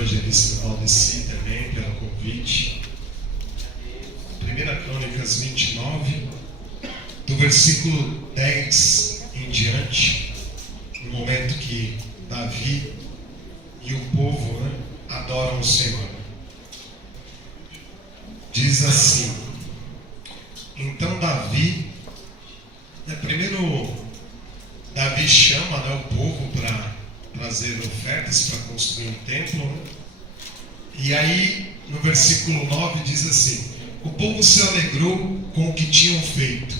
evangelista Valdeci também pelo convite. 1 Crônicas 29, do versículo 10 em diante, no momento que Davi e o povo adoram o Senhor. Diz assim: então Davi, primeiro Davi chama o povo para trazer ofertas para construir um templo, e aí no versículo 9 diz assim: o povo se alegrou com o que tinham feito,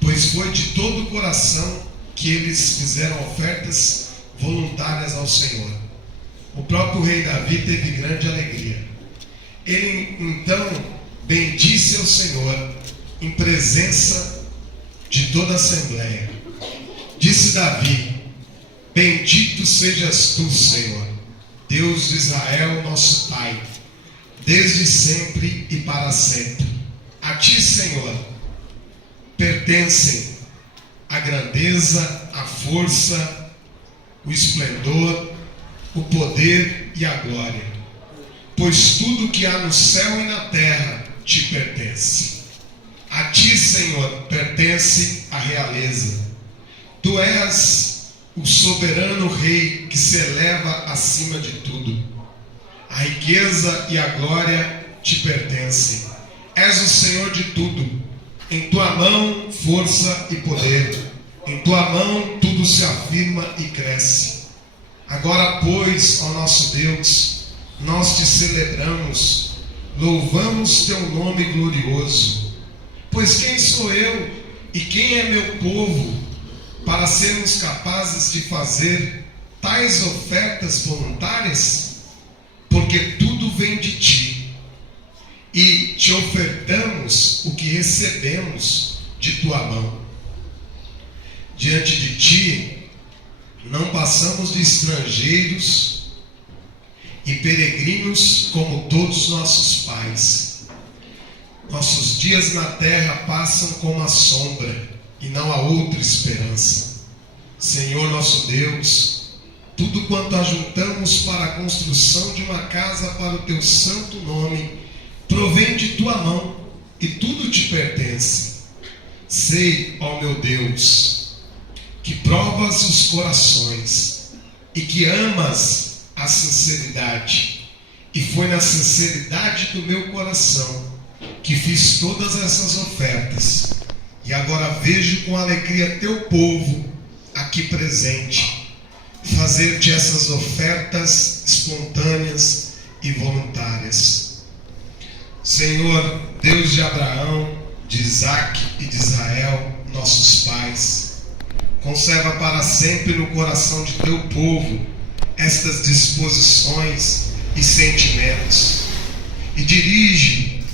pois foi de todo o coração que eles fizeram ofertas voluntárias ao Senhor. O próprio rei Davi teve grande alegria. Ele então bendisse ao Senhor em presença de toda a assembleia. Disse Davi: bendito sejas tu, Senhor, Deus de Israel, nosso Pai, desde sempre e para sempre. A ti, Senhor, pertencem a grandeza, a força, o esplendor, o poder e a glória, pois tudo que há no céu e na terra te pertence. A ti, Senhor, pertence a realeza. Tu és o soberano rei que se eleva acima de tudo. A riqueza e a glória te pertencem. És o Senhor de tudo. Em tua mão força e poder. Em tua mão tudo se afirma e cresce. Agora, pois, ó nosso Deus, nós te celebramos, louvamos teu nome glorioso. Pois quem sou eu e quem é meu povo para sermos capazes de fazer tais ofertas voluntárias? Porque tudo vem de ti, e te ofertamos o que recebemos de tua mão. Diante de ti não passamos de estrangeiros e peregrinos como todos nossos pais. Nossos dias na terra passam como a sombra, e não há outra esperança. Senhor nosso Deus, tudo quanto ajuntamos para a construção de uma casa para o teu santo nome, provém de tua mão, e tudo te pertence. Sei, ó meu Deus, que provas os corações, e que amas a sinceridade, e foi na sinceridade do meu coração que fiz todas essas ofertas. E agora vejo com alegria teu povo aqui presente, fazer-te essas ofertas espontâneas e voluntárias. Senhor, Deus de Abraão, de Isaque e de Israel, nossos pais, conserva para sempre no coração de teu povo estas disposições e sentimentos, e dirige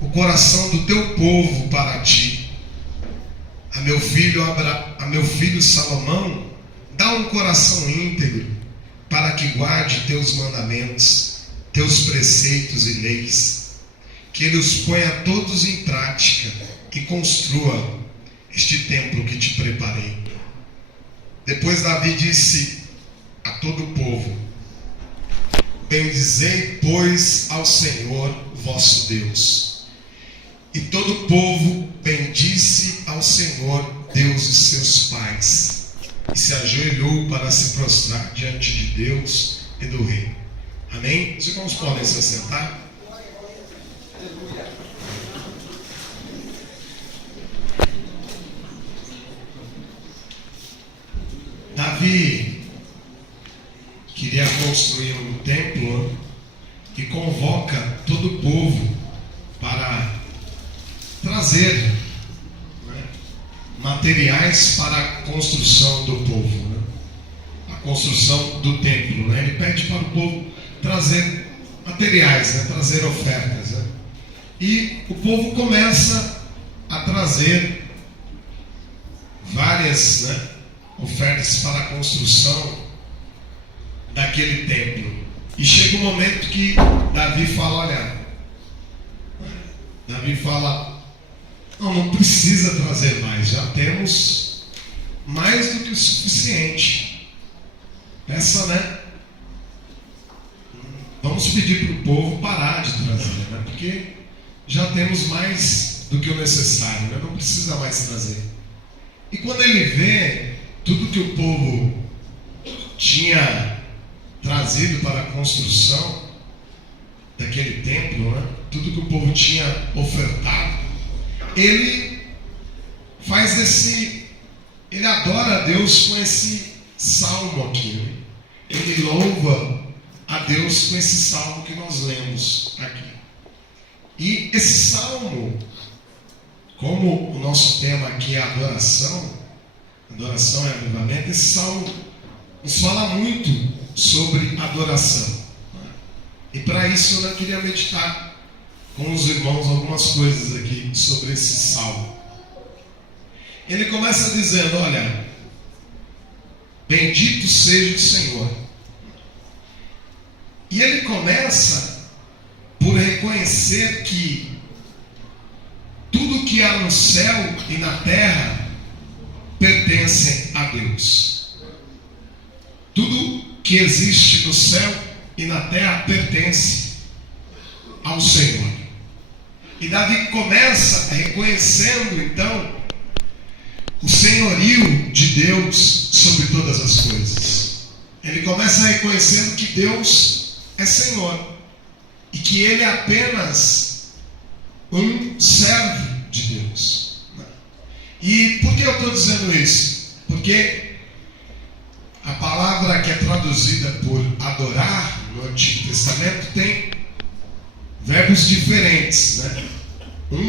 o coração do teu povo para ti. A meu filho Salomão, dá um coração íntegro, para que guarde teus mandamentos, teus preceitos e leis, que ele os ponha todos em prática e construa este templo que te preparei. Depois Davi disse a todo o povo: bendizei, pois, ao Senhor vosso Deus. E todo o povo bendisse ao Senhor, Deus de seus pais, e se ajoelhou para se prostrar diante de Deus e do rei. Amém? Os irmãos podem se assentar? Davi queria construir um templo e convoca todo o povo para trazer materiais para a construção do povo, a construção do templo. Ele pede para o povo trazer materiais, trazer ofertas. E o povo começa a trazer várias ofertas para a construção daquele templo. E chega um momento que Davi fala: não precisa trazer mais, já temos mais do que o suficiente. Peça, vamos pedir para o povo parar de trazer, né? Porque já temos mais do que o necessário, né? Não precisa mais trazer. E quando ele vê tudo que o povo tinha trazido para a construção daquele templo, né? Tudo que o povo tinha ofertado, ele ele adora a Deus com esse salmo aqui, né? Ele louva a Deus com esse salmo que nós lemos aqui. E esse salmo, como o nosso tema aqui é adoração e avivamento, esse salmo nos fala muito sobre adoração. E para isso eu queria meditar com os irmãos algumas coisas aqui sobre esse salmo. Ele começa dizendo: olha, bendito seja o Senhor. E ele começa por reconhecer que tudo que há no céu e na terra pertence a Deus. Tudo que existe no céu e na terra pertence ao Senhor. E Davi começa reconhecendo então o senhorio de Deus sobre todas as coisas. Ele começa reconhecendo que Deus é Senhor e que Ele é apenas um servo de Deus. E por que eu estou dizendo isso? Porque a palavra que é traduzida por adorar no Antigo Testamento tem verbos diferentes, né?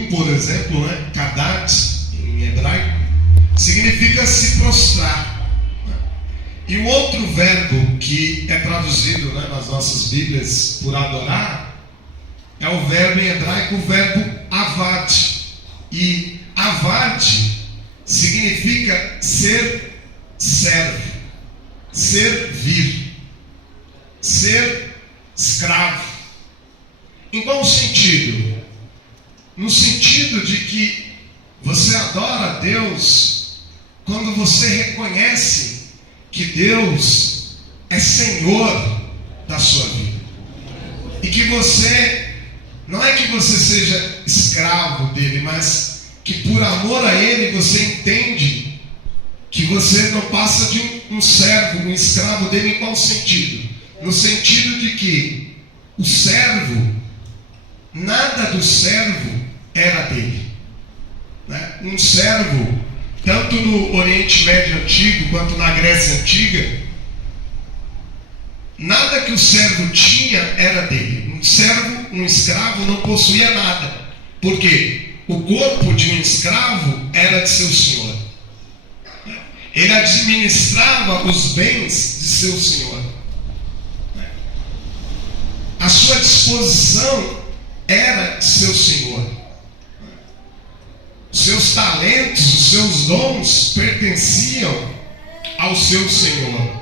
Por exemplo, kadat, em hebraico, significa se prostrar. E o outro verbo que é traduzido nas nossas Bíblias por adorar é o verbo em hebraico, o verbo avad. E avad significa ser servo, servir, ser escravo. Em qual sentido? No sentido de que você adora a Deus quando você reconhece que Deus é Senhor da sua vida. E que você, não é que você seja escravo dele, mas que por amor a ele você entende que você não passa de um servo, um escravo dele. Em qual sentido? No sentido de que o servo, nada do servo era dele. Um servo, tanto no Oriente Médio Antigo quanto na Grécia Antiga, nada que o servo tinha era dele. Um servo, um escravo, não possuía nada. Por quê? O corpo de um escravo era de seu senhor. Ele administrava os bens de seu senhor. A sua disposição era de seu senhor. Os seus talentos, os seus dons pertenciam ao seu Senhor.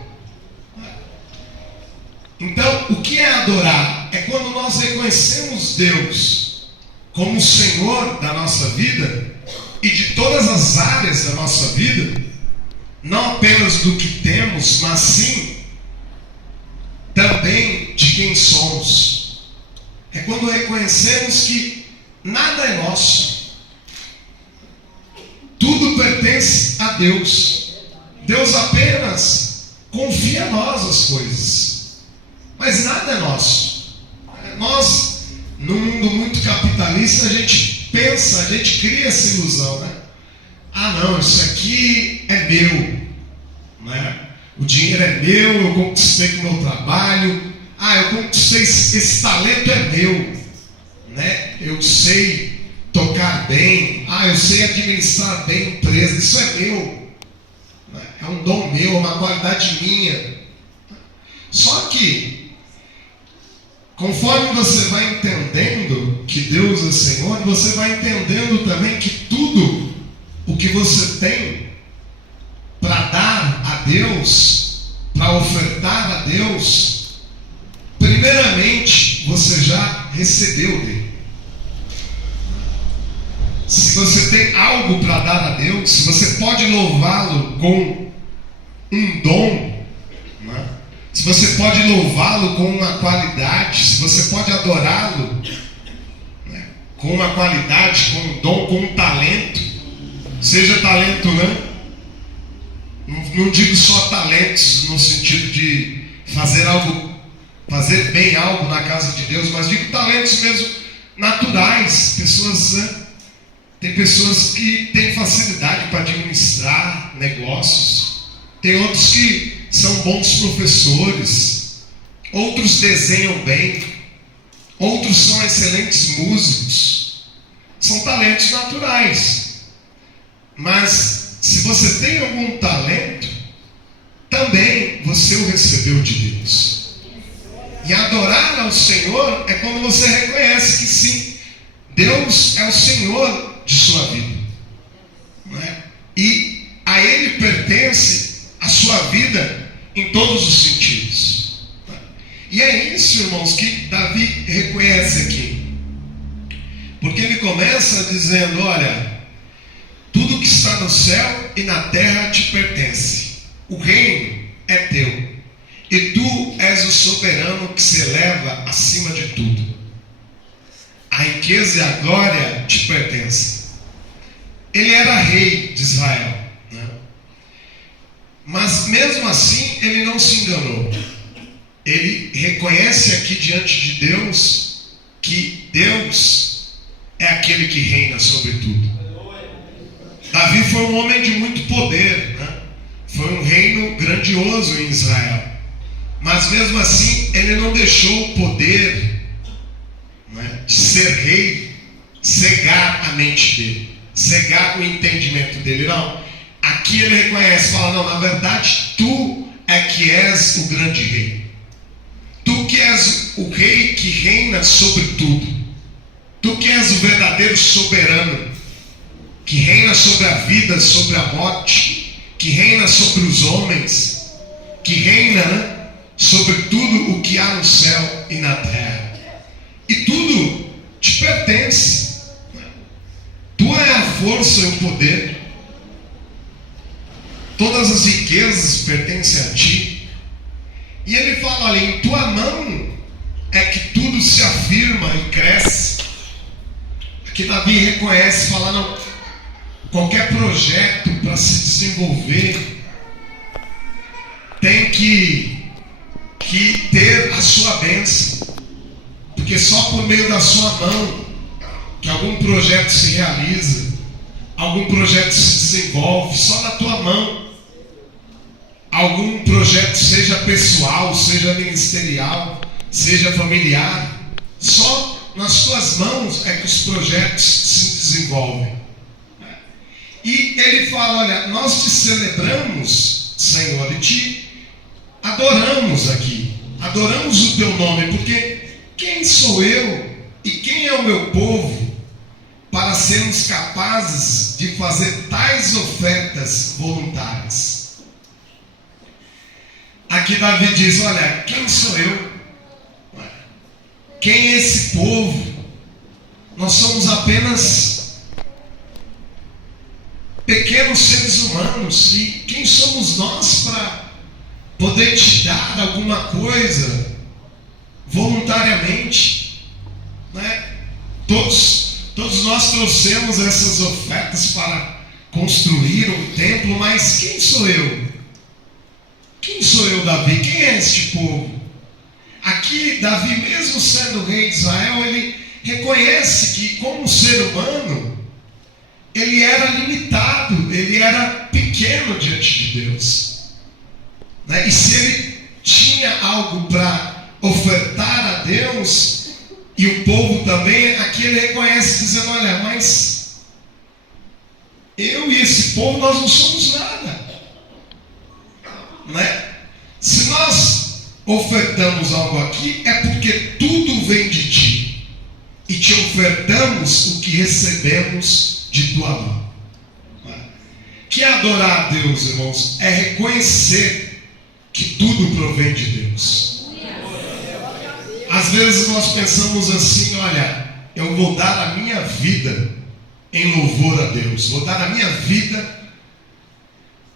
Então, o que é adorar? É quando nós reconhecemos Deus como o Senhor da nossa vida e de todas as áreas da nossa vida, não apenas do que temos, mas sim também de quem somos. É quando reconhecemos que nada é nosso. Tudo pertence a Deus. Deus apenas confia a nós as coisas, mas nada é nosso. Nós, num mundo muito capitalista, a gente pensa, a gente cria essa ilusão, Ah não, isso aqui é meu, O dinheiro é meu, eu conquistei com o meu trabalho. Eu conquistei, esse talento é meu, Eu sei tocar bem, eu sei administrar bem a empresa, isso é meu, é um dom meu, é uma qualidade minha. Só que, conforme você vai entendendo que Deus é Senhor, você vai entendendo também que tudo o que você tem para dar a Deus, para ofertar a Deus, primeiramente você já recebeu dele. Se você tem algo para dar a Deus, se você pode louvá-lo com um dom, se você pode louvá-lo com uma qualidade, se você pode adorá-lo, né, com uma qualidade, com um dom, com um talento, seja talento, né? Não digo só talentos no sentido de fazer bem algo na casa de Deus, mas digo talentos mesmo naturais. Pessoas, né? Tem pessoas que têm facilidade para administrar negócios, tem outros que são bons professores, outros desenham bem, outros são excelentes músicos. São talentos naturais. Mas se você tem algum talento, também você o recebeu de Deus. E adorar ao Senhor é quando você reconhece que sim, Deus é o Senhor de sua vida, não é? E a Ele pertence a sua vida em todos os sentidos. E é isso, irmãos, que Davi reconhece aqui, porque ele começa dizendo: olha, tudo que está no céu e na terra te pertence, o reino é teu, e tu és o soberano que se eleva acima de tudo. A riqueza e a glória te pertencem. Ele era rei de Israel, né? Mas mesmo assim ele não se enganou. Ele reconhece aqui diante de Deus que Deus é aquele que reina sobre tudo. Davi foi um homem de muito poder, né? Foi um reino grandioso em Israel, mas mesmo assim ele não deixou o poder, né, de ser rei cegar a mente dele, cegar o entendimento dele. Não, aqui ele reconhece, fala: não, na verdade tu é que és o grande rei, tu que és o rei que reina sobre tudo, tu que és o verdadeiro soberano, que reina sobre a vida, sobre a morte, que reina sobre os homens, que reina, né, sobre tudo o que há no céu e na terra. E tudo te pertence. Tua é a força e o poder. Todas as riquezas pertencem a ti. E ele fala: olha, em tua mão é que tudo se afirma e cresce. Aqui Davi reconhece, fala: não, qualquer projeto para se desenvolver tem que ter a sua bênção, porque só por meio da sua mão que algum projeto se realiza, algum projeto se desenvolve. Só na tua mão algum projeto, seja pessoal, seja ministerial, seja familiar, só nas tuas mãos é que os projetos se desenvolvem. E ele fala: olha, nós te celebramos, Senhor, e te adoramos aqui, adoramos o teu nome, porque quem sou eu e quem é o meu povo para sermos capazes de fazer tais ofertas voluntárias? Aqui Davi diz: olha, quem sou eu? Quem é esse povo? Nós somos apenas pequenos seres humanos, e quem somos nós para poder te dar alguma coisa voluntariamente, né? Todos nós trouxemos essas ofertas para construir um templo, mas quem sou eu? Quem sou eu, Davi? Quem é este povo? Aqui Davi, mesmo sendo rei de Israel, ele reconhece que como ser humano ele era limitado, ele era pequeno diante de Deus, né? E se ele tinha algo para ofertar a Deus, e o povo também, aqui ele reconhece, dizendo: olha, mas eu e esse povo, nós não somos nada, né? Se nós ofertamos algo aqui, é porque tudo vem de ti, e te ofertamos o que recebemos de tua mão. Que adorar a Deus, irmãos, é reconhecer que tudo provém de Deus. Às vezes nós pensamos assim: olha, eu vou dar a minha vida em louvor a Deus, vou dar a minha vida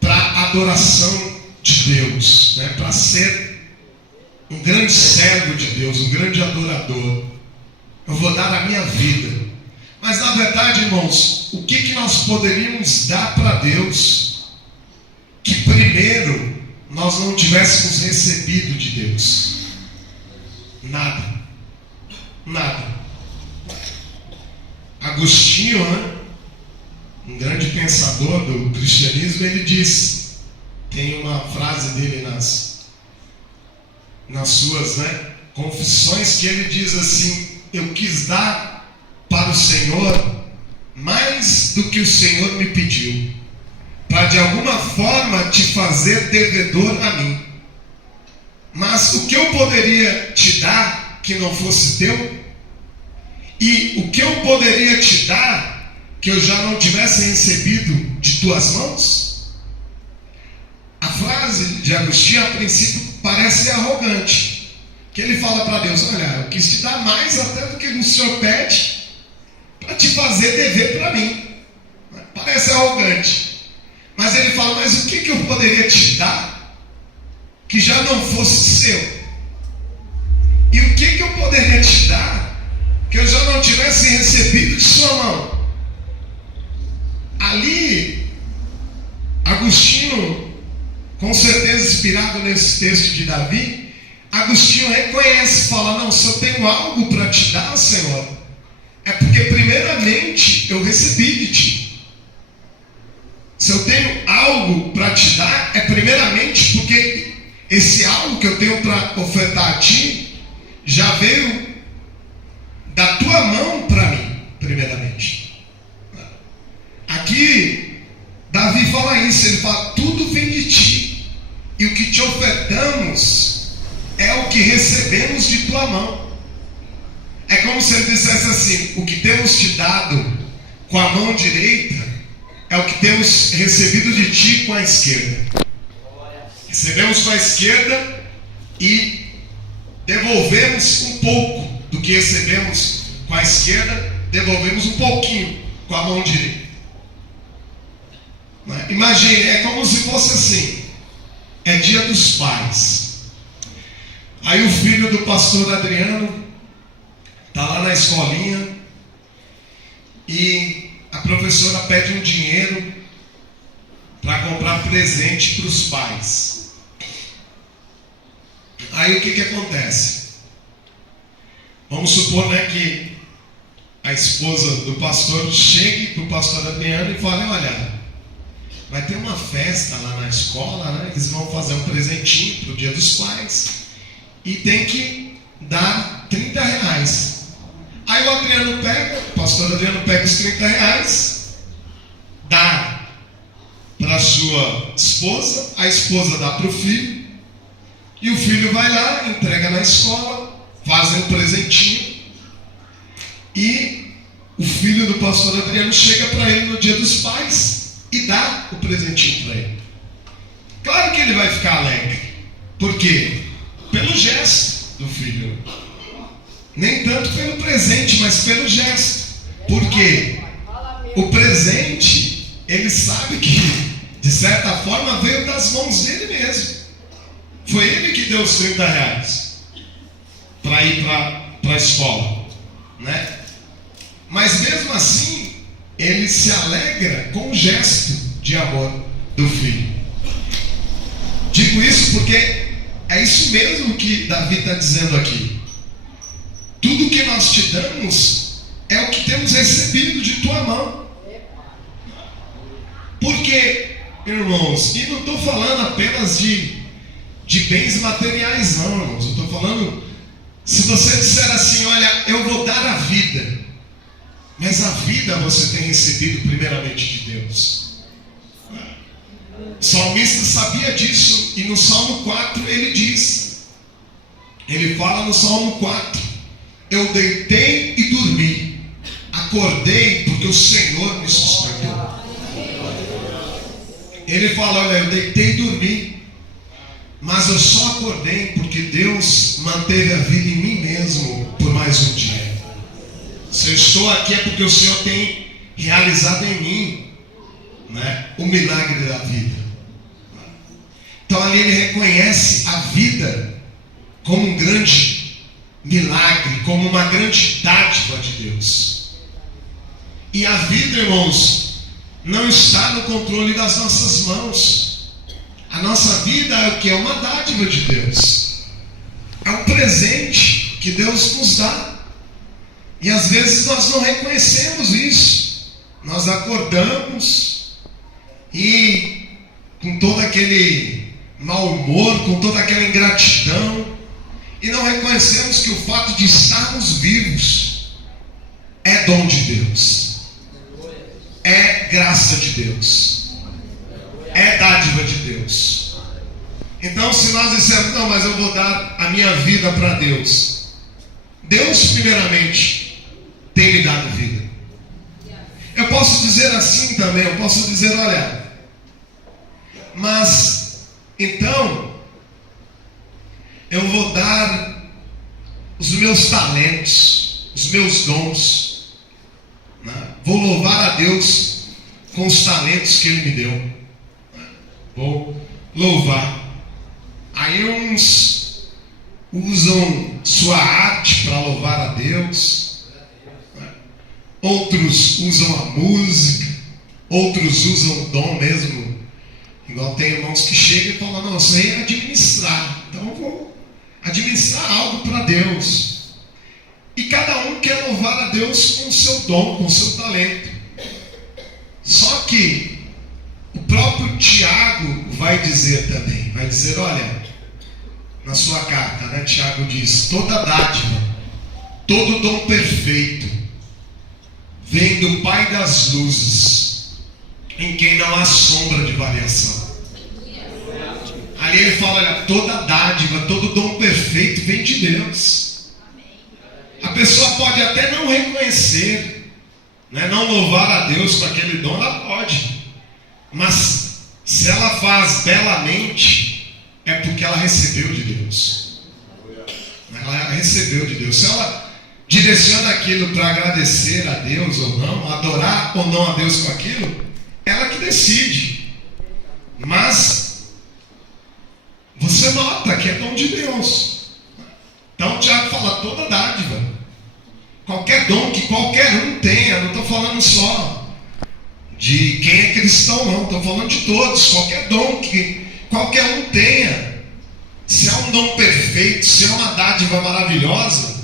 para adoração de Deus, né? Para ser um grande servo de Deus, um grande adorador. Eu vou dar a minha vida. Mas na verdade, irmãos, o que nós poderíamos dar para Deus que primeiro nós não tivéssemos recebido de Deus? Nada. Nada. Agostinho, né? Um grande pensador do cristianismo, ele diz, tem uma frase dele nas suas, confissões, que ele diz assim: eu quis dar para o Senhor mais do que o Senhor me pediu, para de alguma forma te fazer devedor a mim. Mas o que eu poderia te dar que não fosse teu? E o que eu poderia te dar que eu já não tivesse recebido de tuas mãos? A frase de Agostinho, a princípio, parece arrogante, que ele fala para Deus: olha, eu quis te dar mais até do que o Senhor pede, para te fazer dever para mim. Parece arrogante, mas ele fala: mas o que eu poderia te dar que já não fosse seu? E o que eu poderia te dar que eu já não tivesse recebido de sua mão? Ali, Agostinho, com certeza inspirado nesse texto de Davi, Agostinho reconhece, fala: não, se eu tenho algo para te dar, Senhor, é porque primeiramente eu recebi de ti. Se eu tenho algo para te dar, é primeiramente porque esse algo que eu tenho para ofertar a ti já veio da tua mão para mim, primeiramente. Aqui Davi fala isso, ele fala: tudo vem de ti, e o que te ofertamos é o que recebemos de tua mão. É como se ele dissesse assim: o que temos te dado com a mão direita é o que temos recebido de ti com a esquerda. Recebemos com a esquerda e devolvemos um pouco do que recebemos com a esquerda, devolvemos um pouquinho com a mão direita. Imagine, é como se fosse assim: é dia dos pais. Aí o filho do pastor Adriano está lá na escolinha e a professora pede um dinheiro para comprar presente para os pais. Aí o que acontece? Vamos supor, que a esposa do pastor chegue para o pastor Adriano e fale: olha, vai ter uma festa lá na escola, eles vão fazer um presentinho para o dia dos pais e tem que dar R$30. Aí o pastor Adriano pega os R$30, dá para a sua esposa, a esposa dá para o filho, e o filho vai lá, entrega na escola, fazem um presentinho, e o filho do pastor Adriano chega para ele no dia dos pais e dá o presentinho para ele. Claro que ele vai ficar alegre. Por quê? Pelo gesto do filho. Nem tanto pelo presente, mas pelo gesto. Por quê? O presente, ele sabe que, de certa forma, veio das mãos dele mesmo. Foi ele que deu os R$30 para ir para a escola, Mas mesmo assim, ele se alegra com o gesto de amor do filho. Digo isso porque é isso mesmo que Davi está dizendo aqui. Tudo que nós te damos é o que temos recebido de tua mão. Porque, irmãos, e não estou falando apenas de bens materiais, não, irmãos. Eu estou falando, se você disser assim: olha, eu vou dar a vida, mas a vida você tem recebido primeiramente de Deus. O salmista sabia disso, e no Salmo 4 ele fala no Salmo 4: eu deitei e dormi, acordei porque o Senhor me sustentou. Ele fala: olha, eu deitei e dormi, mas eu só acordei porque Deus manteve a vida em mim mesmo por mais um dia. Se eu estou aqui é porque o Senhor tem realizado em mim, o milagre da vida. Então ali ele reconhece a vida como um grande milagre, como uma grande dádiva de Deus. E a vida, irmãos, não está no controle das nossas mãos. A nossa vida é o que? É uma dádiva de Deus. É um presente que Deus nos dá. E às vezes nós não reconhecemos isso. Nós acordamos e com todo aquele mau humor, com toda aquela ingratidão, e não reconhecemos que o fato de estarmos vivos é dom de Deus, é graça de Deus, é dádiva de Deus. Então, se nós dissermos, não, mas eu vou dar a minha vida para Deus, Deus primeiramente tem me dado vida. Eu posso dizer assim também, eu posso dizer, olha, mas então eu vou dar os meus talentos, os meus dons, né? Vou louvar a Deus com os talentos que Ele me deu, né? Vou louvar. Aí uns usam sua arte para louvar a Deus, né? Outros usam a música, outros usam o dom mesmo. Igual tem irmãos que chegam e falam, não, eu sei administrar, então eu vou administrar algo para Deus. E cada um quer louvar a Deus com o seu dom, com o seu talento. Só que o próprio Tiago vai dizer também, vai dizer, olha, na sua carta, né, Tiago diz, toda dádiva, todo dom perfeito vem do Pai das luzes, em quem não há sombra de variação. Ali ele fala, olha, toda dádiva, todo dom perfeito vem de Deus. A pessoa pode até não reconhecer, né, não louvar a Deus com aquele dom, ela pode. Mas se ela faz belamente, é porque ela recebeu de Deus. Ela recebeu de Deus. Se ela direciona aquilo para agradecer a Deus ou não, adorar ou não a Deus com aquilo, ela que decide. Mas você nota que é dom de Deus. Então o Tiago fala, toda dádiva, qualquer dom que qualquer um tenha, não estou falando só de quem é cristão não, estou falando de todos, qualquer dom que qualquer um tenha, se é um dom perfeito, se é uma dádiva maravilhosa,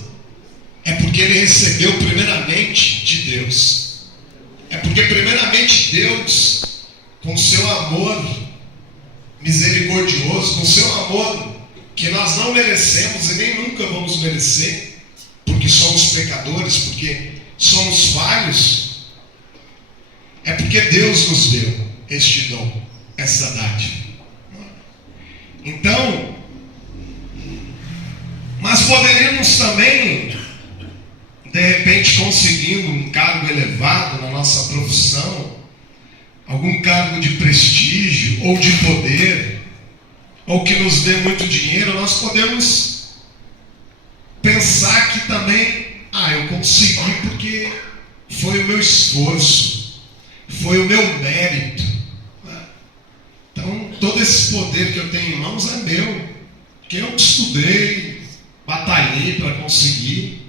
é porque ele recebeu primeiramente de Deus. É porque primeiramente Deus, com seu amor misericordioso, com seu amor que nós não merecemos e nem nunca vamos merecer, porque somos pecadores, porque somos falhos, é porque Deus nos deu este dom, essa dádiva. Então, mas poderíamos também, de repente, conseguindo um cargo elevado na nossa profissão, algum cargo de prestígio ou de poder, ou que nos dê muito dinheiro, nós podemos pensar que também, eu consegui porque foi o meu esforço, foi o meu mérito. Então, todo esse poder que eu tenho em mãos é meu, porque eu estudei, batalhei para conseguir.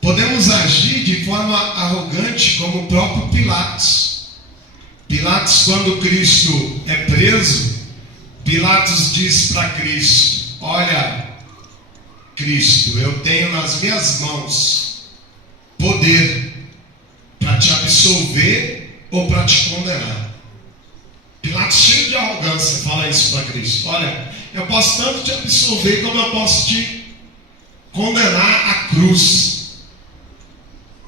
Podemos agir de forma arrogante como o próprio Pilatos. Pilatos, quando Cristo é preso, Pilatos diz para Cristo, olha, Cristo, eu tenho nas minhas mãos poder para te absolver ou para te condenar. Pilatos, cheio de arrogância, fala isso para Cristo, olha, eu posso tanto te absolver como eu posso te condenar à cruz.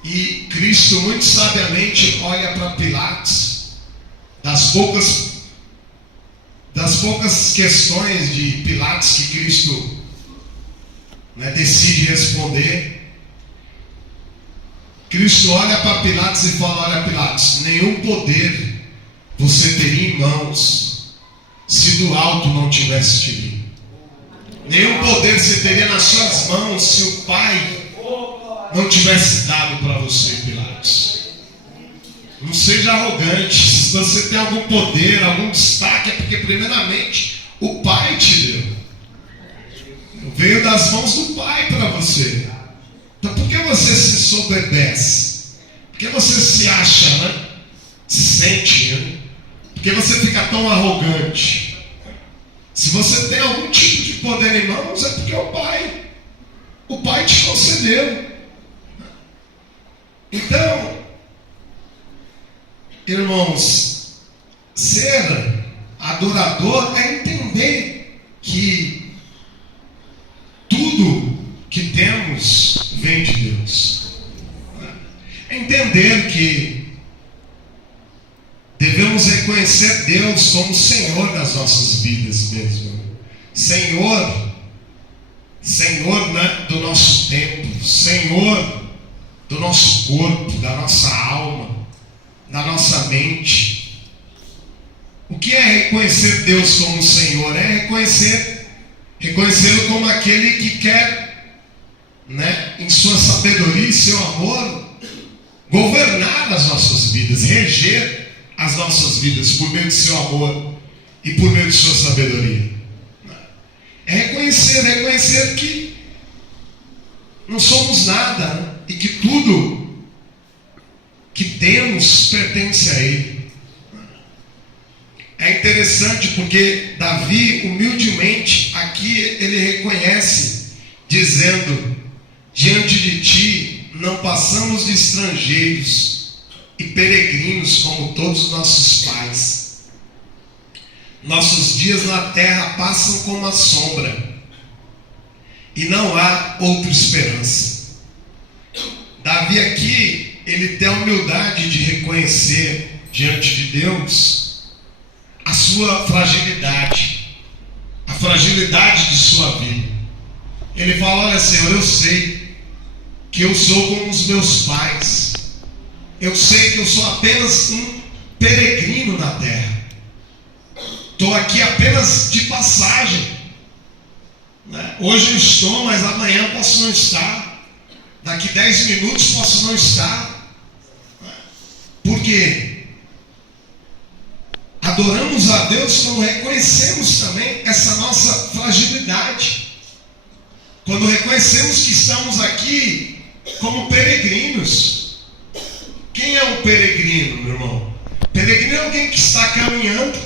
E Cristo muito sabiamente olha para Pilatos, das poucas questões de Pilatos que Cristo, decide responder. Cristo olha para Pilatos e fala, olha Pilatos, nenhum poder você teria em mãos se do alto não tivesse te vindo. Nenhum poder você teria nas suas mãos se o Pai não tivesse dado para você, Pilatos. Não seja arrogante. Se você tem algum poder, algum destaque, é porque primeiramente o Pai te deu. Veio das mãos do Pai para você. Então por que você se soberbece? Por que você se acha, né? Se sente, né? Por que você fica tão arrogante? Se você tem algum tipo de poder em mãos, é porque o Pai te concedeu. Então, irmãos, ser adorador é entender que tudo que temos vem de Deus. É entender que devemos reconhecer Deus como Senhor das nossas vidas mesmo. Senhor, né, do nosso tempo, Senhor do nosso corpo, da nossa alma, da nossa mente. O que é reconhecer Deus como Senhor? É reconhecê-lo como aquele que quer, né, em sua sabedoria e seu amor, governar as nossas vidas, reger as nossas vidas por meio de seu amor e por meio de sua sabedoria. É reconhecer que não somos nada, né? E que tudo que temos pertence a Ele. É interessante porque Davi, humildemente, aqui ele reconhece, dizendo: diante de ti não passamos de estrangeiros e peregrinos como todos os nossos pais. Nossos dias na terra passam como a sombra, e não há outra esperança. Davi aqui, ele tem a humildade de reconhecer diante de Deus a sua fragilidade, a fragilidade de sua vida. Ele fala: olha, Senhor, eu sei que eu sou como os meus pais. Eu sei que eu sou apenas um peregrino na terra. Estou aqui apenas de passagem, né? Hoje eu estou, mas amanhã posso não estar. Daqui 10 minutos posso não estar. Por quê? Adoramos a Deus quando reconhecemos também essa nossa fragilidade. Quando reconhecemos que estamos aqui como peregrinos. Quem é um peregrino, meu irmão? Peregrino é alguém que está caminhando,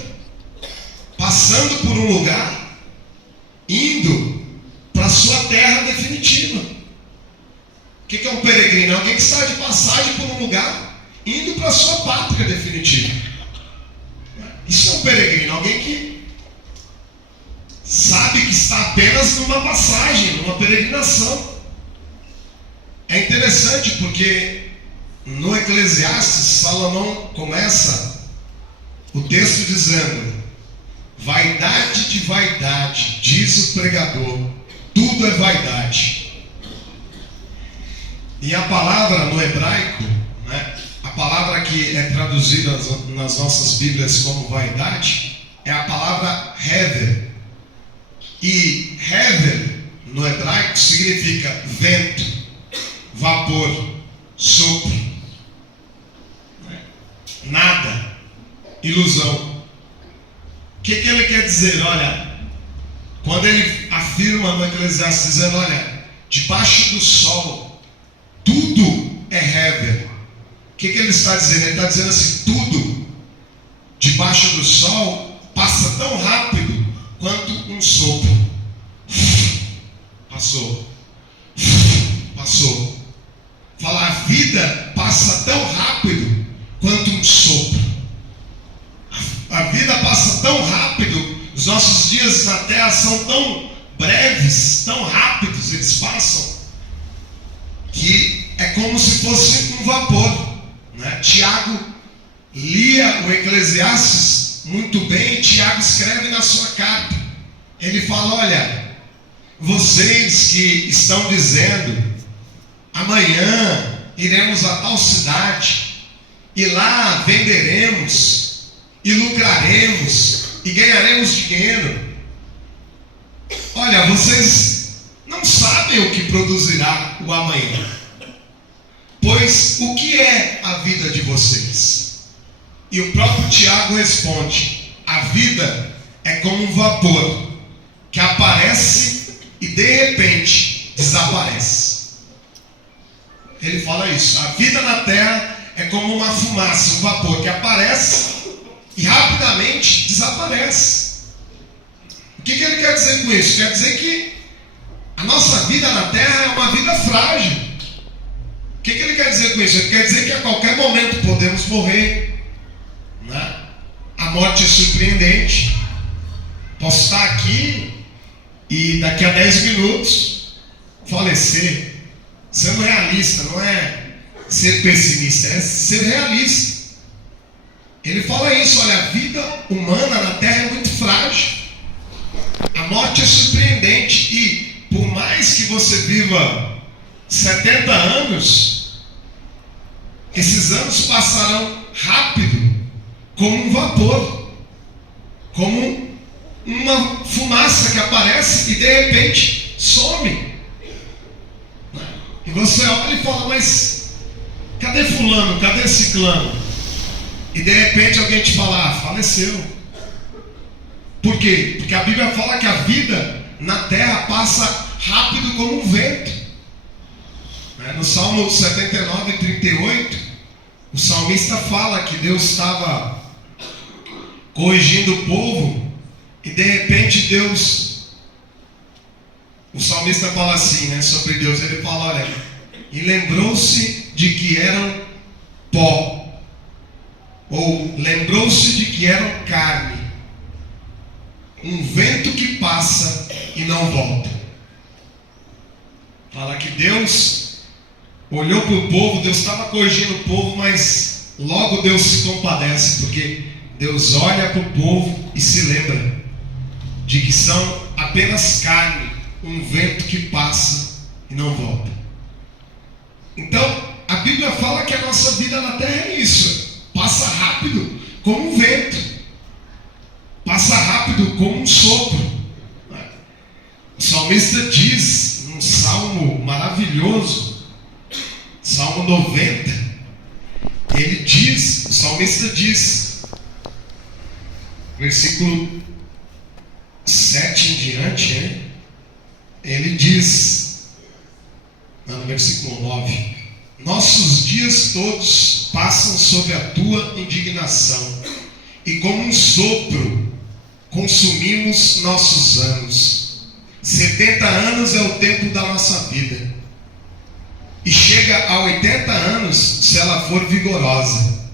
passando por um lugar, indo para a sua terra definitiva. O que é um peregrino? É alguém que está de passagem por um lugar, indo para a sua pátria definitiva. Isso é um peregrino, alguém que sabe que está apenas numa passagem, numa peregrinação. É interessante porque no Eclesiastes, Salomão começa o texto dizendo: vaidade de vaidade, diz o pregador, tudo é vaidade. E a palavra no hebraico, né, a palavra que é traduzida nas nossas Bíblias como vaidade, é a palavra hever. E hever no hebraico significa vento, vapor, sopro, nada, ilusão. O que ele quer dizer? Olha, quando ele afirma no Eclesiastes dizendo: olha, debaixo do sol tudo é hever. O que ele está dizendo? Ele está dizendo assim: tudo debaixo do sol passa tão rápido quanto um sopro. Passou. Passou. Fala, a vida passa tão rápido quanto um sopro. A vida passa tão rápido, os nossos dias na terra são tão breves, tão rápidos eles passam, que é como se fosse um vapor, né? Tiago lia o Eclesiastes muito bem. Tiago escreve na sua carta, ele fala: olha, vocês que estão dizendo, amanhã iremos a tal cidade, e lá venderemos, e lucraremos, e ganharemos dinheiro. Olha, vocês não sabem o que produzirá o amanhã. Pois o que é a vida de vocês? E o próprio Tiago responde: a vida é como um vapor que aparece e de repente desaparece. Ele fala isso. A vida na terra é como uma fumaça, um vapor que aparece e rapidamente desaparece. O que ele quer dizer com isso? Quer dizer que a nossa vida na terra é uma vida frágil. O que ele quer dizer com isso? Ele quer dizer que a qualquer momento podemos morrer, né? A morte é surpreendente. Posso estar aqui e daqui a 10 minutos falecer. Sendo realista, não é ser pessimista, é ser realista. Ele fala isso, olha, a vida humana na terra é muito frágil. A morte é surpreendente e por mais que você viva 70 anos, esses anos passarão rápido, como um vapor, como uma fumaça que aparece e de repente some. E você olha e fala, mas cadê fulano, cadê ciclano? E de repente alguém te fala, faleceu. Por quê? Porque a Bíblia fala que a vida na terra passa rápido como um vento. No Salmo 79, 38, o salmista fala que Deus estava corrigindo o povo e de repente Deus, o salmista fala assim, sobre Deus, ele fala, olha, e lembrou-se de que eram pó, ou lembrou-se de que eram carne, um vento que passa e não volta. Fala que Deus olhou para o povo, Deus estava corrigindo o povo, mas logo Deus se compadece, porque Deus olha para o povo e se lembra de que são apenas carne, um vento que passa e não volta. Então, a Bíblia fala que a nossa vida na terra é isso, passa rápido como um vento, passa rápido como um sopro. O salmista diz, num salmo maravilhoso, Salmo 90, ele diz, o salmista diz, versículo 7 em diante, ele diz, no versículo 9, nossos dias todos passam sob a tua indignação, e como um sopro consumimos nossos anos. 70 anos é o tempo da nossa vida, e chega a 80 anos se ela for vigorosa,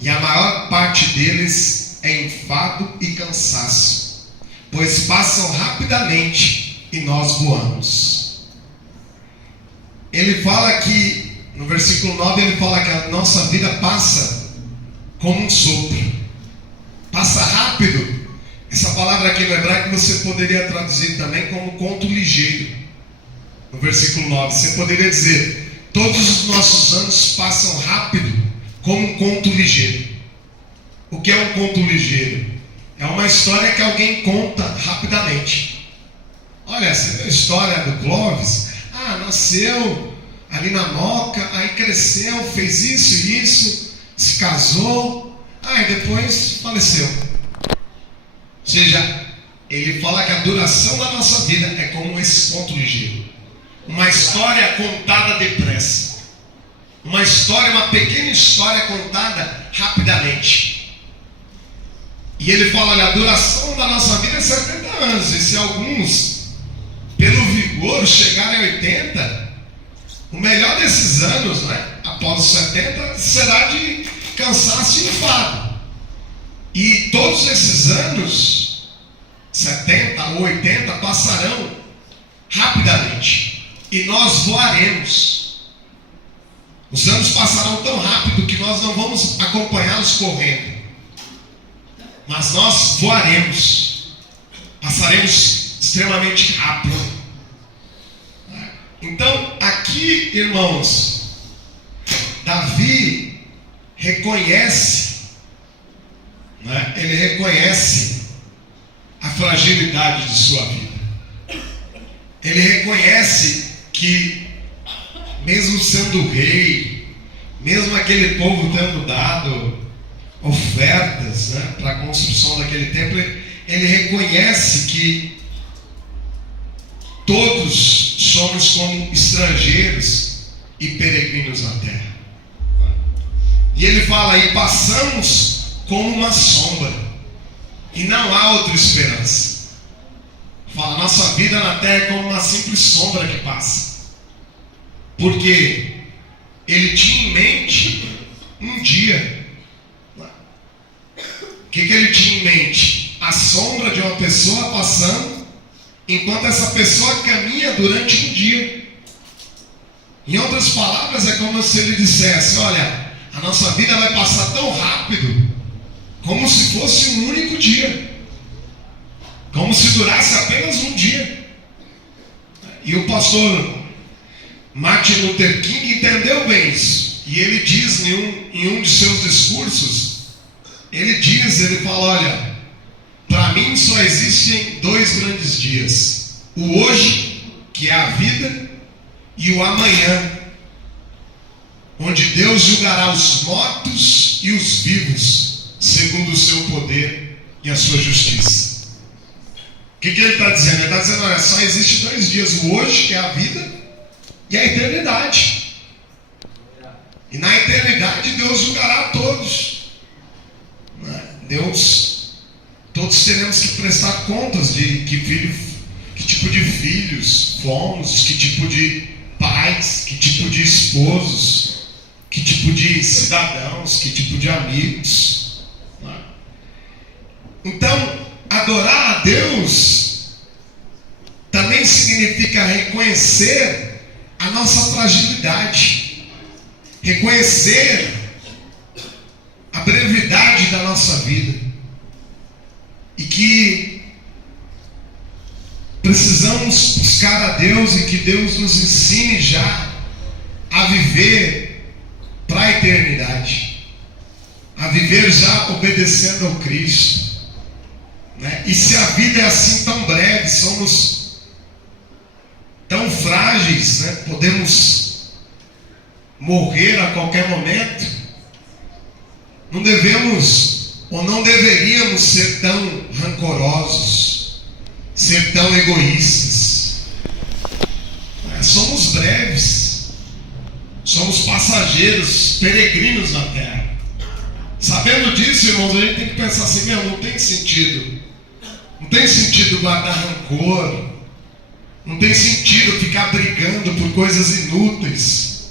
e a maior parte deles é enfado e cansaço, pois passam rapidamente e nós voamos. Ele fala que, no versículo 9, ele fala que a nossa vida passa como um sopro, passa rápido. Essa palavra aqui no hebraico você poderia traduzir também como conto ligeiro. No versículo 9, você poderia dizer, todos os nossos anos passam rápido como um conto ligeiro. O que é um conto ligeiro? É uma história que alguém conta rapidamente. Olha, você viu a história do Clóvis? Nasceu ali na Moca, aí cresceu, fez isso e isso, se casou, e depois faleceu. Ou seja, ele fala que a duração da nossa vida é como esse conto ligeiro. Uma história contada depressa. Uma pequena história contada rapidamente. E ele fala, olha, a duração da nossa vida é 70 anos. E se alguns, pelo vigor, chegarem a 80, o melhor desses anos, após os 70, será de cansaço e enfado. E todos esses anos, 70 ou 80, passarão rapidamente. E nós voaremos. Os anos passarão tão rápido que nós não vamos acompanhá-los correndo. Mas nós voaremos. Passaremos extremamente rápido. Então, aqui, irmãos, Davi reconhece, ele reconhece a fragilidade de sua vida. Ele reconhece que, mesmo sendo rei, mesmo aquele povo tendo dado ofertas para a construção daquele templo, ele reconhece que somos como estrangeiros e peregrinos na terra. E ele fala aí, passamos como uma sombra, e não há outra esperança. Fala, nossa vida na terra é como uma simples sombra que passa. Porque ele tinha em mente um dia. O que ele tinha em mente? A sombra de uma pessoa passando, enquanto essa pessoa caminha durante um dia. Em outras palavras, é como se ele dissesse, olha, a nossa vida vai passar tão rápido, como se fosse um único dia, como se durasse apenas um dia. E o pastor Martin Luther King entendeu bem isso, e ele diz em um de seus discursos, ele fala, olha, para mim só existem 2 grandes dias, o hoje, que é a vida, e o amanhã, onde Deus julgará os mortos e os vivos, segundo o seu poder e a sua justiça. O que ele está dizendo? Ele está dizendo, olha, só existe 2 dias, o hoje, que é a vida, e a eternidade. E na eternidade Deus julgará a todos. Todos teremos que prestar contas de que tipo de filhos fomos, que tipo de pais, que tipo de esposos, que tipo de cidadãos, que tipo de amigos. Então, adorar a Deus também significa reconhecer a nossa fragilidade, reconhecer a brevidade da nossa vida, e que precisamos buscar a Deus e que Deus nos ensine já a viver para a eternidade, a viver já obedecendo ao Cristo, né? E se a vida é assim tão breve, somos tão frágeis, né? Podemos morrer a qualquer momento, não devemos ou não deveríamos ser tão rancorosos, ser tão egoístas. Somos breves, somos passageiros, peregrinos na terra. Sabendo disso, irmãos, a gente tem que pensar assim, não tem sentido. Não tem sentido guardar rancor, não tem sentido ficar brigando por coisas inúteis,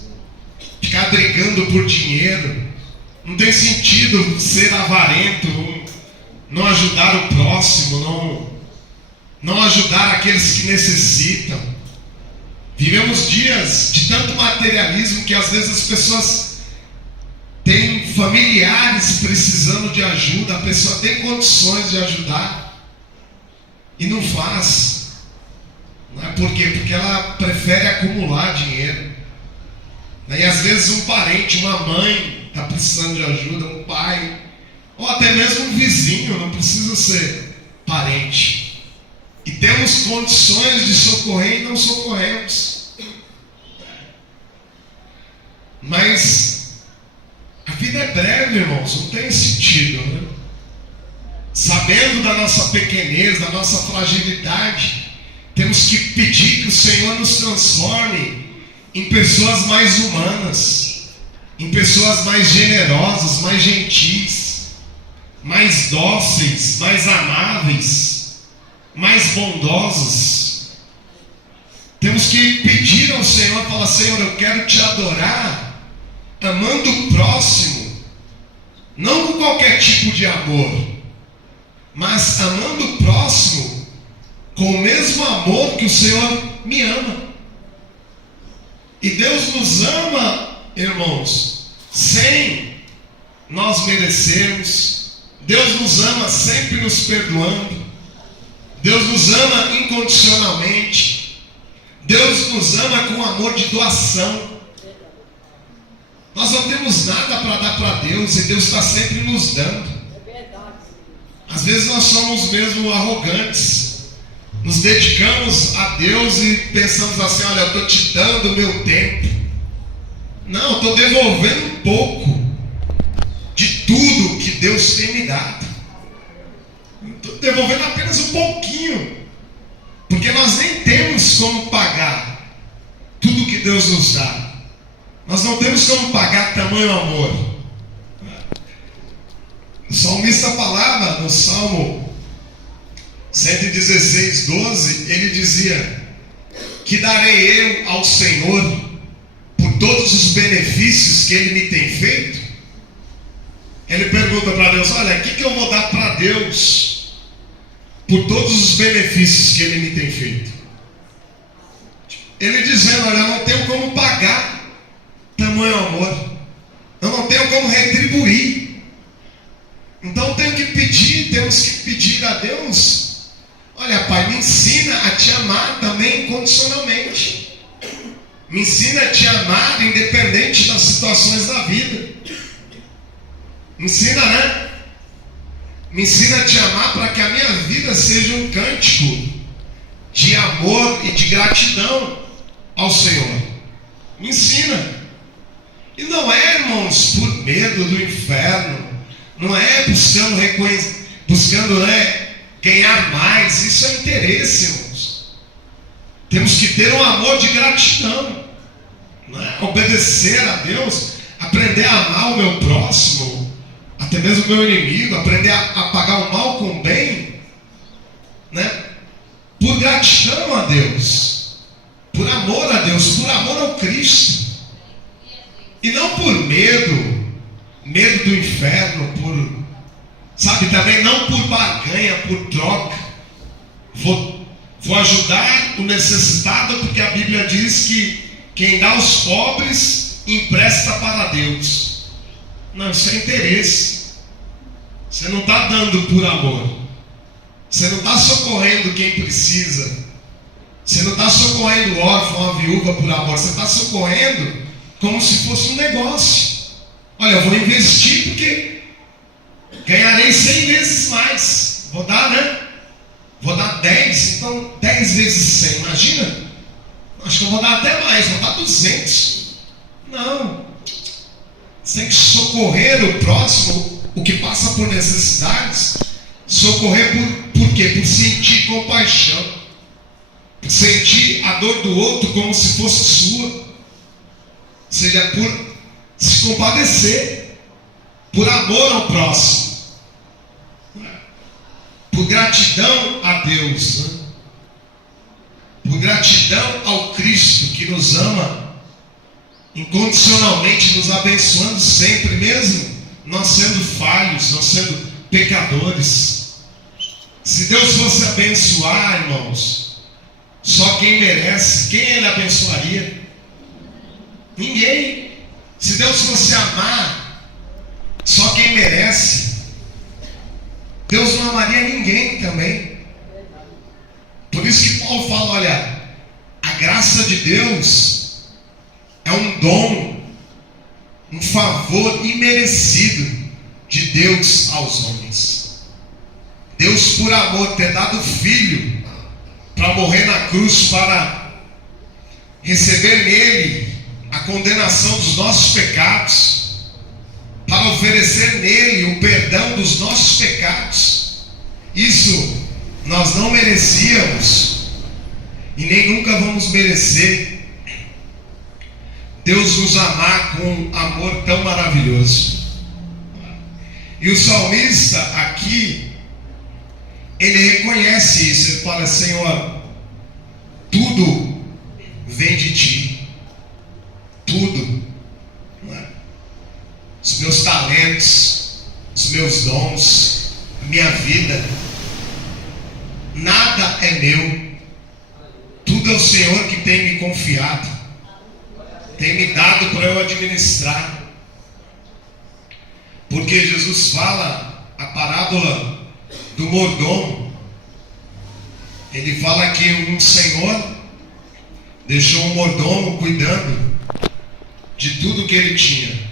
ficar brigando por dinheiro. Não tem sentido ser avarento, não ajudar o próximo, não ajudar aqueles que necessitam. Vivemos dias de tanto materialismo que às vezes as pessoas têm familiares precisando de ajuda, a pessoa tem condições de ajudar e não faz. Não é por quê? Porque ela prefere acumular dinheiro. E às vezes um parente, uma mãe, está precisando de ajuda, um pai, ou até mesmo um vizinho, não precisa ser parente. E temos condições de socorrer e não socorremos. Mas a vida é breve, irmãos, não tem sentido, né? Sabendo da nossa pequenez, da nossa fragilidade, temos que pedir que o Senhor nos transforme em pessoas mais humanas, em pessoas mais generosas, mais gentis, mais dóceis, mais amáveis, mais bondosas. Temos que pedir ao Senhor, falar, Senhor, eu quero te adorar, amando o próximo, não com qualquer tipo de amor, mas amando o próximo com o mesmo amor que o Senhor me ama. E Deus nos ama, irmãos, sem nós merecermos. Deus nos ama sempre nos perdoando. Deus nos ama incondicionalmente. Deus nos ama com amor de doação. Nós não temos nada para dar para Deus e Deus está sempre nos dando. Às vezes nós somos mesmo arrogantes. Nos dedicamos a Deus e pensamos assim, olha, eu estou te dando o meu tempo. Não, eu estou devolvendo um pouco de tudo que Deus tem me dado. Estou devolvendo apenas um pouquinho, porque nós nem temos como pagar que Deus nos dá. Nós não temos como pagar tamanho amor. O salmista falava no Salmo 116, 12, ele dizia: que darei eu ao Senhor por todos os benefícios que Ele me tem feito? Ele pergunta para Deus: olha, o que eu vou dar para Deus por todos os benefícios que Ele me tem feito? Ele dizendo: olha, eu não tenho como pagar tamanho amor, eu não tenho como retribuir. Então temos que pedir a Deus: olha, Pai, me ensina a te amar também incondicionalmente. Me ensina a te amar independente das situações da vida. Me ensina, né? Me ensina a te amar para que a minha vida seja um cântico de amor e de gratidão ao Senhor. Me ensina. E não é, irmãos, por medo do inferno. Não é buscando ganhar mais. Isso é interesse, irmãos. Temos que ter um amor de gratidão, né? Obedecer a Deus, aprender a amar o meu próximo, até mesmo o meu inimigo, aprender a pagar o mal com o bem, né? Por gratidão a Deus, por amor a Deus, por amor ao Cristo, e não por medo do inferno, também não por barganha, por troca. Vou ajudar o necessitado, porque a Bíblia diz que quem dá aos pobres empresta para Deus. Não, isso é interesse. Você não está dando por amor. Você não está socorrendo quem precisa. Você não está socorrendo o órfão, a viúva por amor. Você está socorrendo como se fosse um negócio. Olha, eu vou investir porque ganharei 100 vezes mais. Vou dar, né? Vou dar 10, então 10 vezes 100, imagina? Acho que eu vou dar até mais, vou dar 200. Não. Você tem que socorrer o próximo, o que passa por necessidades. Socorrer por quê? Por sentir compaixão. Por sentir a dor do outro como se fosse sua. Ou seja, por se compadecer, por amor ao próximo, por gratidão a Deus, né? Por gratidão ao Cristo que nos ama incondicionalmente, nos abençoando sempre, mesmo nós sendo falhos, nós sendo pecadores. Se Deus fosse abençoar, irmãos, só quem merece, quem Ele abençoaria? Ninguém. Se Deus fosse amar só quem merece, Deus não amaria ninguém também. Por isso que Paulo fala: olha, a graça de Deus é um dom, um favor imerecido de Deus aos homens. Deus, por amor, ter dado o Filho para morrer na cruz, para receber nele a condenação dos nossos pecados, para oferecer nele o perdão dos nossos pecados. Isso nós não merecíamos e nem nunca vamos merecer. Deus nos amar com um amor tão maravilhoso. E o salmista aqui, ele reconhece isso. Ele fala: Senhor, tudo vem de Ti. Tudo, não é? Os meus talentos, os meus dons, a minha vida, nada é meu. Tudo é o Senhor que tem me confiado, tem me dado para eu administrar. Porque Jesus fala a parábola do mordomo. Ele fala que um senhor deixou um mordomo cuidando de tudo que ele tinha,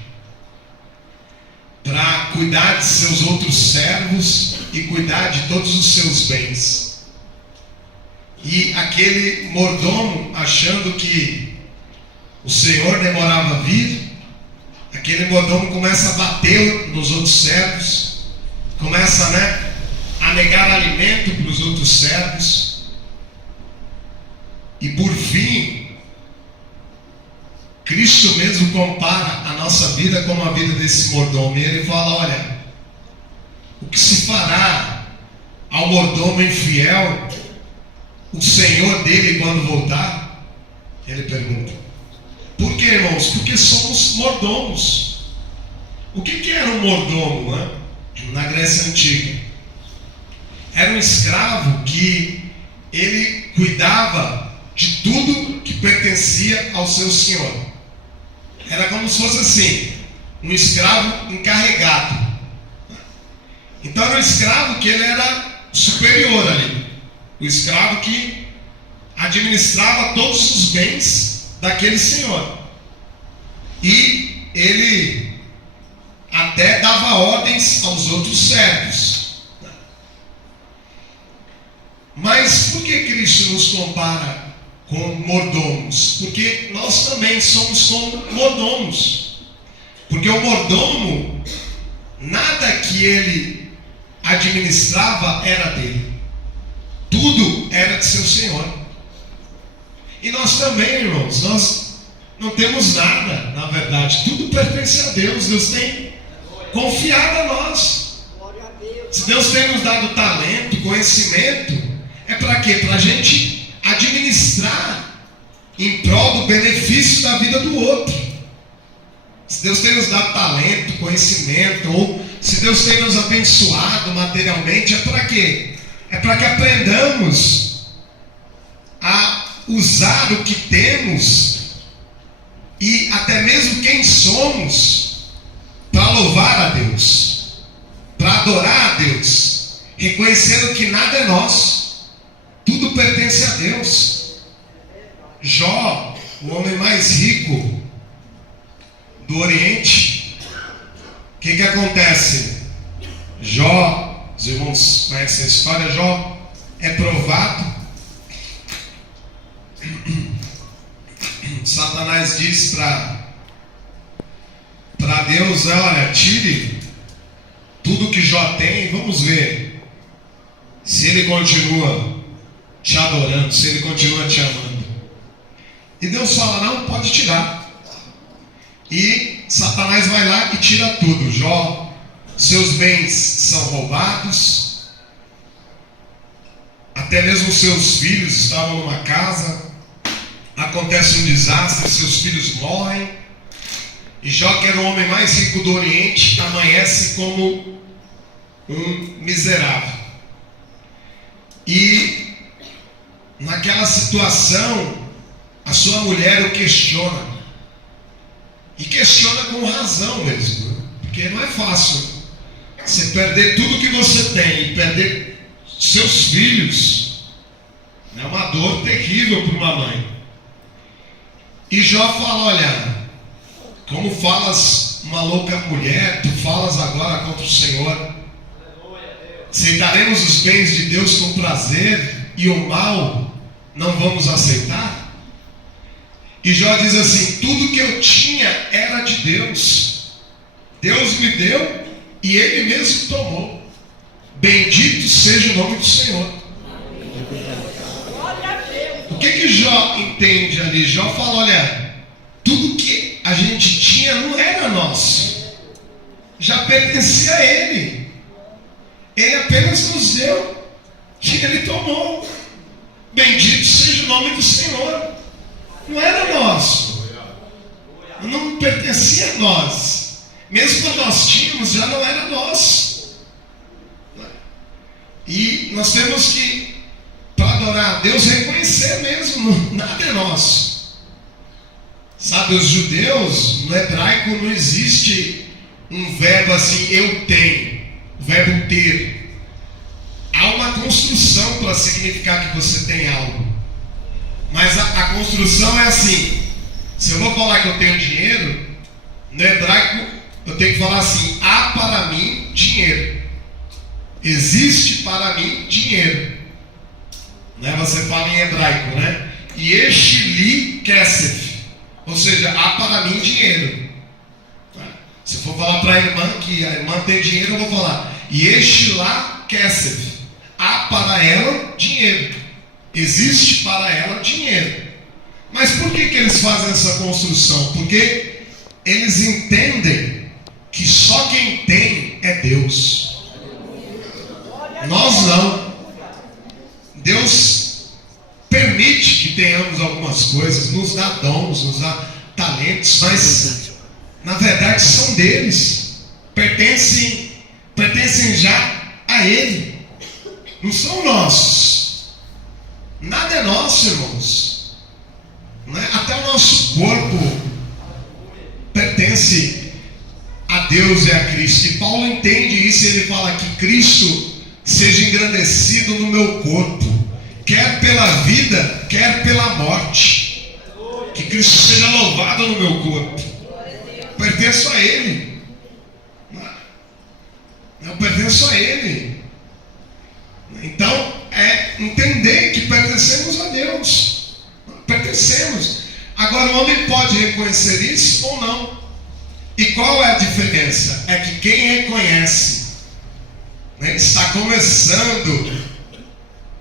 para cuidar de seus outros servos e cuidar de todos os seus bens. E aquele mordomo, achando que o Senhor demorava a vir, aquele mordomo começa a bater nos outros servos, começa, a negar alimento para os outros servos, e por fim Cristo mesmo compara a nossa vida com a vida desse mordomo. E ele fala: olha, o que se fará ao mordomo infiel, o senhor dele, quando voltar? Ele pergunta. Por que, irmãos? Porque somos mordomos. O que era um mordomo, né? Na Grécia Antiga? Era um escravo que ele cuidava de tudo que pertencia ao seu senhor. Era como se fosse assim, um escravo encarregado. Então era um escravo que ele era superior ali. O escravo que administrava todos os bens daquele senhor. E ele até dava ordens aos outros servos. Mas por que Cristo nos compara com mordomos? Porque nós também somos como mordomos. Porque o mordomo, nada que ele administrava era dele. Tudo era de seu senhor. E nós também, irmãos, nós não temos nada, na verdade. Tudo pertence a Deus. Deus tem confiado a nós. Se Deus tem nos dado talento, conhecimento, é para quê? Para a gente administrar em prol do benefício da vida do outro. Se Deus tem nos dado talento, conhecimento, ou se Deus tem nos abençoado materialmente, é para quê? É para que aprendamos a usar o que temos e até mesmo quem somos para louvar a Deus, para adorar a Deus, reconhecendo que nada é nosso, tudo pertence a Deus. Jó, o homem mais rico do Oriente, o que acontece? Jó, os irmãos conhecem a história. Jó é provado. Satanás diz para Deus: olha, tire tudo que Jó tem, vamos ver se ele continua te adorando, se ele continua te amando. E Deus fala: não, pode tirar. E Satanás vai lá e tira tudo. Jó, seus bens são roubados, até mesmo seus filhos estavam numa casa, acontece um desastre, seus filhos morrem, e Jó, que era o homem mais rico do Oriente, amanhece como um miserável. E naquela situação, a sua mulher o questiona, e questiona com razão mesmo, né? Porque não é fácil você perder tudo que você tem e perder seus filhos. É uma dor terrível para uma mãe. E Jó fala: olha, como falas uma louca mulher, tu falas agora contra o Senhor. Aceitaremos os bens de Deus com prazer e o mal não vamos aceitar? E Jó diz assim: tudo que eu tinha era de Deus. Deus me deu e Ele mesmo tomou. Bendito seja o nome do Senhor. O que Jó entende ali? Jó fala: olha, tudo que a gente tinha não era nosso, já pertencia a Ele. Ele apenas nos deu e Ele tomou. Bendito seja o nome do Senhor. Não era nosso, não pertencia a nós. Mesmo quando nós tínhamos, já não era nosso. E nós temos que, para adorar a Deus, reconhecer mesmo, nada é nosso. Sabe, os judeus, no hebraico não existe um verbo assim, eu tenho, o verbo ter. Há uma construção para significar que você tem algo. Mas a construção é assim: se eu vou falar que eu tenho dinheiro, no hebraico eu tenho que falar assim: há para mim dinheiro, existe para mim dinheiro, né? Você fala em hebraico, né? Yesh li kesef, ou seja, há para mim dinheiro. Se eu for falar para a irmã que a irmã tem dinheiro, eu vou falar Yesh la kesef, há para ela dinheiro, existe para ela dinheiro. Mas por que eles fazem essa construção? Porque eles entendem que só quem tem é Deus. Nós não. Deus permite que tenhamos algumas coisas, nos dá dons, nos dá talentos, mas na verdade são deles, pertencem já a Ele, não são nossos. Nada é nosso, irmãos, né? Até o nosso corpo pertence a Deus e a Cristo. E Paulo entende isso, e ele fala que Cristo seja engrandecido no meu corpo, quer pela vida, quer pela morte. Que Cristo seja louvado no meu corpo. Pertenço a Ele. Eu pertenço a Ele. Então, é entender que pertencemos a Deus. Pertencemos. Agora, o homem pode reconhecer isso ou não. E qual é a diferença? É que quem reconhece, né, está começando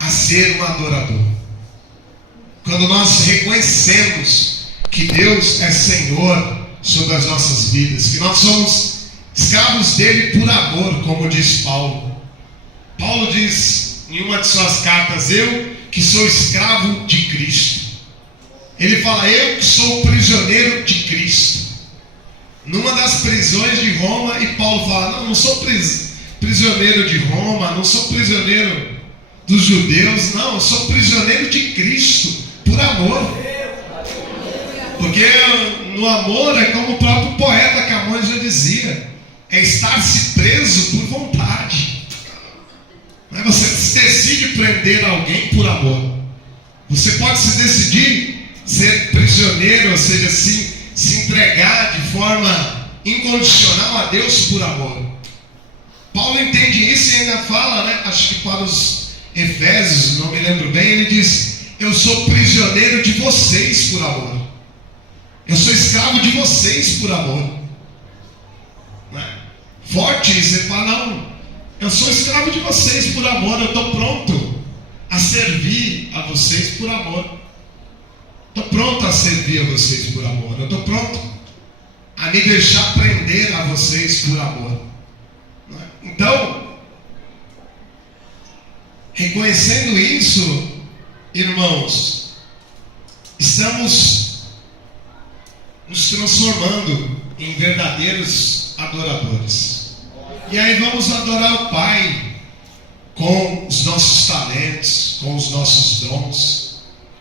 a ser um adorador. Quando nós reconhecemos que Deus é Senhor sobre as nossas vidas, que nós somos escravos dele por amor, como diz Paulo. Paulo diz em uma de suas cartas: eu que sou escravo de Cristo. Ele fala: eu que sou prisioneiro de Cristo. Numa das prisões de Roma, e Paulo fala: não sou prisioneiro de Roma, não sou prisioneiro dos judeus, não, eu sou prisioneiro de Cristo, por amor. Porque no amor é como o próprio poeta Camões já dizia: é estar-se preso por vontade. Você decide prender alguém por amor. Você pode se decidir ser prisioneiro, ou seja, se entregar de forma incondicional a Deus por amor. Paulo entende isso e ainda fala, né, acho que para os Efésios, não me lembro bem, ele diz: eu sou prisioneiro de vocês por amor. Eu sou escravo de vocês por amor. Né? Forte isso, ele fala: não, eu sou escravo de vocês por amor, eu estou pronto a servir a vocês por amor. Estou pronto a servir a vocês por amor. Eu estou pronto a me deixar prender a vocês por amor. Né? Então, reconhecendo isso, irmãos, estamos nos transformando em verdadeiros adoradores. E aí vamos adorar o Pai com os nossos talentos, com os nossos dons.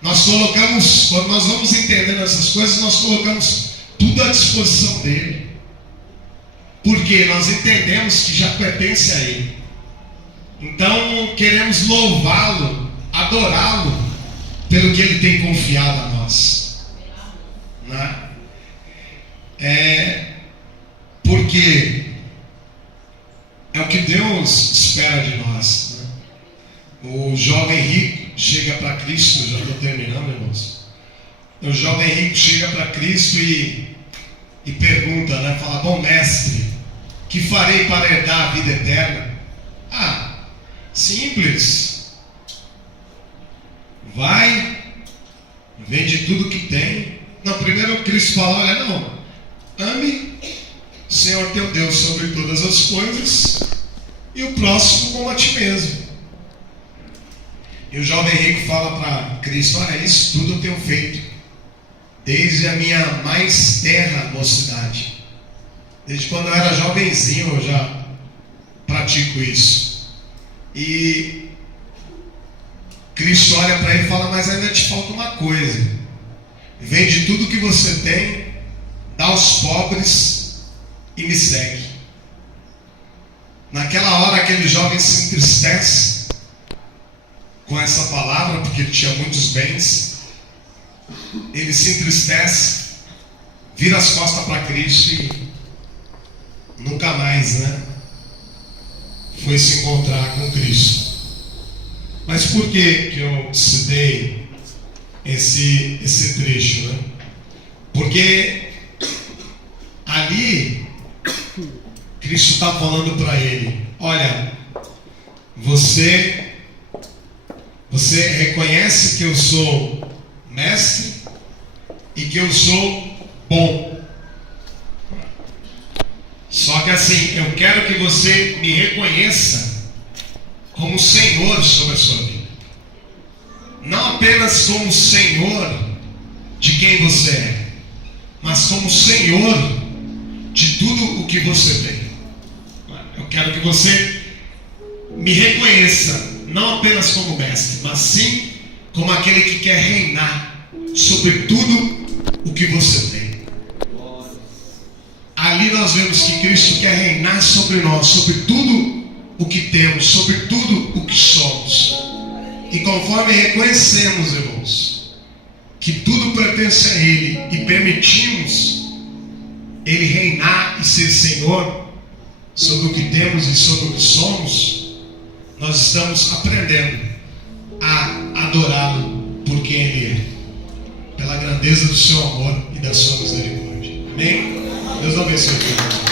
Nós colocamos, quando nós vamos entendendo essas coisas, nós colocamos tudo à disposição dele. Porque nós entendemos que já pertence a Ele. Então queremos louvá-lo, adorá-lo pelo que Ele tem confiado a nós. Né? Porque é o que Deus espera de nós. Né? O jovem rico chega para Cristo, eu já estou terminando, irmãos. O jovem rico chega para Cristo e pergunta, né? Fala: bom mestre, que farei para herdar a vida eterna? Ah, simples. Vai, vende tudo que tem. Não, primeiro Cristo fala: olha, não, ame o Senhor teu Deus sobre todas as coisas e o próximo como a ti mesmo. E o jovem rico fala para Cristo: olha, isso tudo eu tenho feito desde a minha mais tenra mocidade. Desde quando eu era jovenzinho eu já pratico isso. E Cristo olha para ele e fala: mas ainda te falta uma coisa. Vende tudo que você tem, dá aos pobres e me segue. Naquela hora aquele jovem se entristece com essa palavra, porque ele tinha muitos bens. Ele se entristece, vira as costas para Cristo e nunca mais, né, foi se encontrar com Cristo. Mas por que eu citei esse trecho, né? Porque ali Cristo está falando para ele: olha, você reconhece que eu sou mestre, e que eu sou bom. Só que assim, eu quero que você me reconheça como Senhor sobre a sua vida. Não apenas como Senhor de quem você é, mas como Senhor de tudo o que você tem. Eu quero que você me reconheça, não apenas como mestre, mas sim como aquele que quer reinar sobre tudo o que você tem. Ali nós vemos que Cristo quer reinar sobre nós, sobre tudo o que temos, sobre tudo o que somos. E conforme reconhecemos, irmãos, que tudo pertence a Ele e permitimos Ele reinar e ser Senhor sobre o que temos e sobre o que somos, nós estamos aprendendo a adorá-lo por quem Ele é, pela grandeza do seu amor e da sua misericórdia. Amém? Deus abençoe.